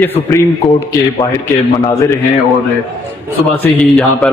ये supreme court के बाहर के मनाजिर हैं और सुबह से ही यहाँ पर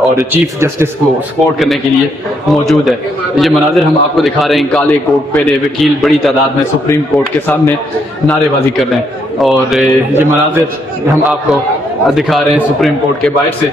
और चीफ जस्टिस को सपोर्ट करने के लिए मौजूद है। ये मनाजिर हम आपको दिखा रहे हैं, काले कोट पहने वकील बड़ी तादाद में सुप्रीम कोर्ट के सामने नारेबाजी कर रहे हैं और ये मनाजिर हम आपको दिखा रहे हैं सुप्रीम कोर्ट के बाहर से।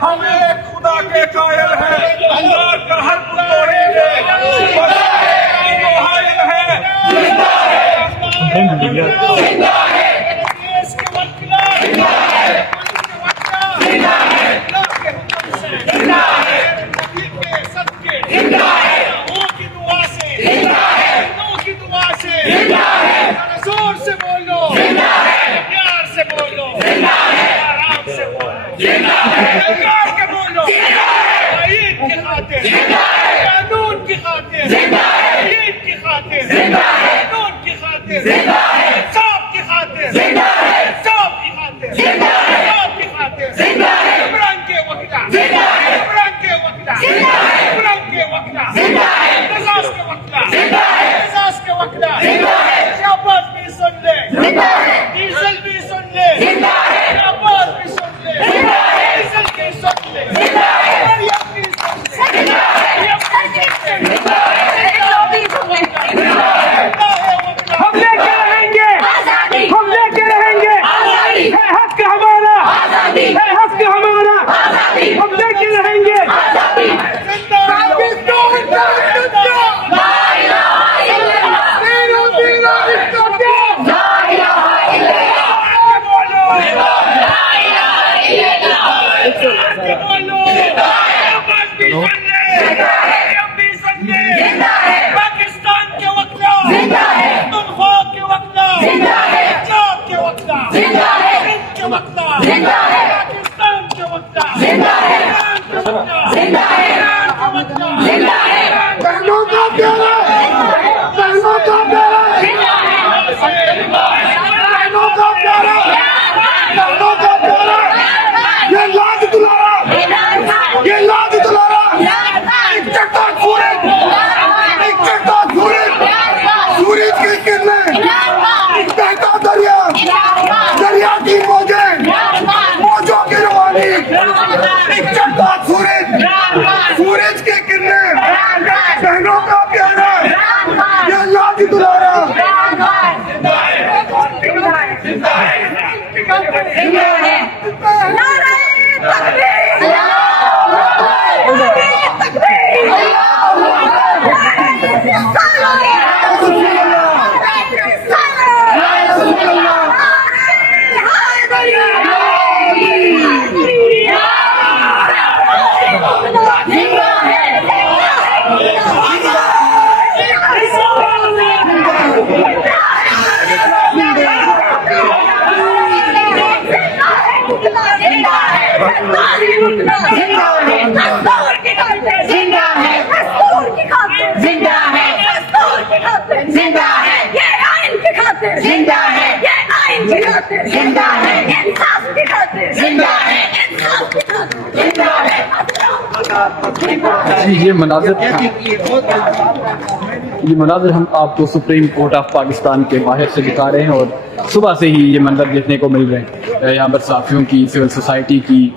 हम एक खुदा के कायल हैं, अल्लाह का हक तोड़ेंगे, जोर से बोलो, प्यार से बोलो, आराम से बोलो, ईद की खातिर, कानून की खातिर, ईद की खातिर, कानून की खातिर, इंसाफ की खातिर, इंसाफ की खातिर, इंसाफ की खातिर, इमरान के वकला, इमरान के वकला, इमरान के वकला, एजाज के वकला, एजाज के वकला, शाबाश भी सुन ले, डीजल भी सुन ले, शाबाश भी सुन ले, डीजल भी सुन ले, मरियम भी सुन ले, हम लेके रहेंगे, हम लेके रहेंगे, है हक हमारा, है हक हमारा, हम लेके रहेंगे। पाकिस्तान के वकला, तुमखा के वकला, पंजाब के वकला, हिंद के वकला, पाकिस्तान के वकला, ईरान के वकला, ईरान के वकला, बहनों का प्यारा, बहनों का प्यारा, बहनों का प्यारा, बहनों का प्यारा, ये लाज दुलारा, ये लाज दुलारा, सूरज की किरणें, बहता दरिया, दरिया की मौजें, मौजों की रवानी, एक चढ़ता सूरज, सूरज की किरणें, बहनों का प्यारा, ये लाज दुलारा। ये मनाजिर हम आपको सुप्रीम कोर्ट ऑफ पाकिस्तान के बाहर से दिखा रहे हैं और सुबह से ही ये मंजर देखने को मिल रहे हैं। यहाँ पर साफियों की, सिविल सोसाइटी की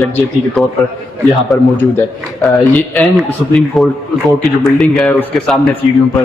यकजहती के तौर पर यहाँ पर मौजूद है। ये एन सुप्रीम कोर्ट की जो बिल्डिंग है उसके सामने सीढ़ियों पर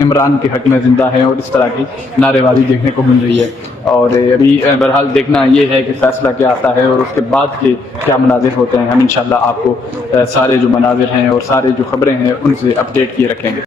इमरान के हक में, जिंदा है, और इस तरह की नारेबाजी देखने को मिल रही है। और अभी बहरहाल देखना ये है कि फैसला क्या आता है और उसके बाद के क्या मनाजिर होते हैं। हम इंशाल्लाह आपको सारे जो मनाजिर हैं और सारे जो खबरें हैं उनसे अपडेट किए रखेंगे।